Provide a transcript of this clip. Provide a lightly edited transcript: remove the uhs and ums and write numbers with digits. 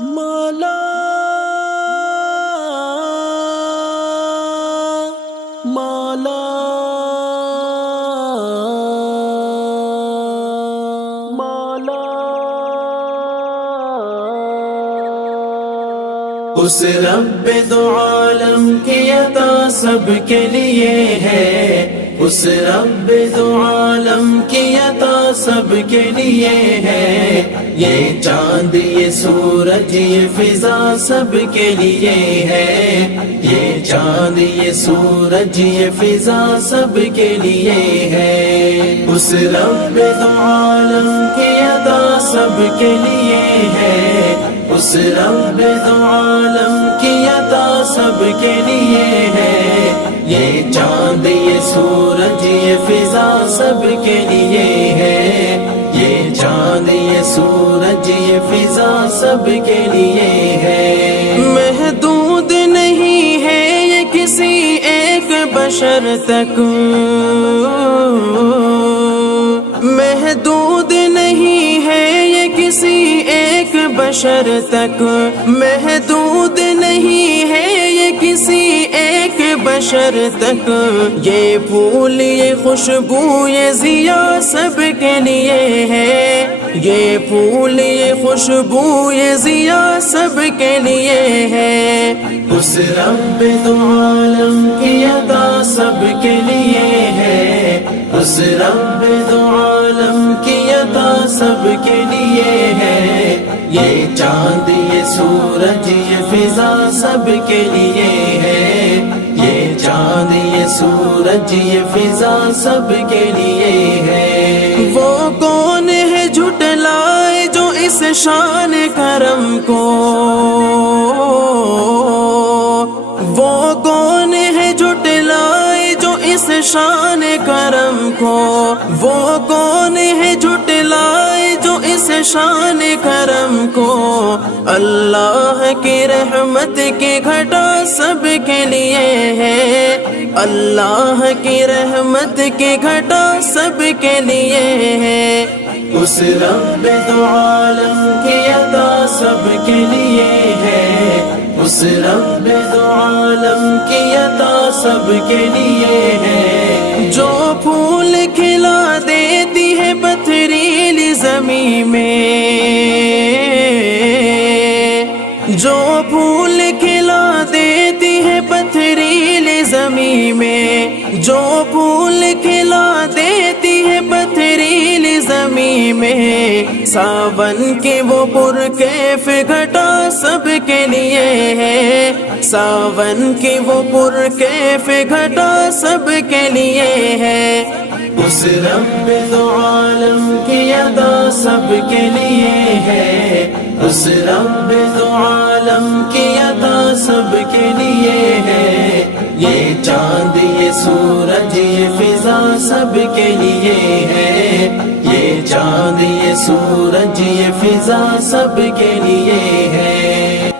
مولا مولا مولا اس رب دو عالم کی عطا سب کے لیے ہے، اس رب دو عالم کی عطا سب کے لیے ہے، یہ چاند یہ سورج یہ فضا سب کے لیے ہے، یہ چاند یہ سورج یہ فضا سب کے لیے ہے، اس رب دو عالم کی عطا سب کے لیے ہے، اس رب دو عالم کی عطا سب کے لیے ہے، یہ چاند یہ سورج یہ فضا سب کے لیے ہے، یہ چاند یہ سورج یہ فضا سب کے لیے ہے، محدود نہیں ہے یہ کسی ایک بشر تک، محدود نہیں ہے یہ کسی ایک بشر تک، محدود نہیں ہے یہ کسی ایک بشر تک، یہ پھول یہ خوشبو یہ ضیا سب کے لیے ہے، یہ پھول یہ خوشبو یہ ضیا سب کے لیے ہے، اس رب دو عالم کی عطا سب کے لیے ہے، اس رب دو عالم کی عطا سب کے لیے ہے، یہ چاند یہ سورج یہ فضا سب کے لیے ہے، یہ چاند یہ سورج یہ فضا سب کے لیے ہے، وہ کون ہے جھٹلائے جو اس شان کرم کو، وہ کون ہے جھٹلائے جو اس شان کرم کو، وہ کون ہے جھٹلائے جو اس شان کرم کو، اللہ کی رحمت کی گھٹا سب کے لیے ہے، اللہ کی رحمت کی گھٹا سب کے لیے ہے، اس رب دو عالم کی عطا سب کے لیے ہے، اس رب دو عالم کی عطا سب کے لیے ہے، جو پھول کھلا دیتی ہے پتھریلی زمین میں، جو پھول کھلا دیتی ہے پتھریلی زمین میں، جو پھول کھلا دیتی ہے پتھریلی زمین میں، ساون کی وہ پرکیف گھٹا سب کے لیے ہے، ساون کی وہ پرکیف گھٹا سب کے لیے ہے، اس رب دو عالم کی عطا سب کے لیے ہے، اس رب دو عالم کی عطا سب کے لیے ہے، یہ چاند یہ سورج یہ فضا سب کے لیے ہے، یہ چاند یہ سورج یہ فضا سب کے لیے ہے۔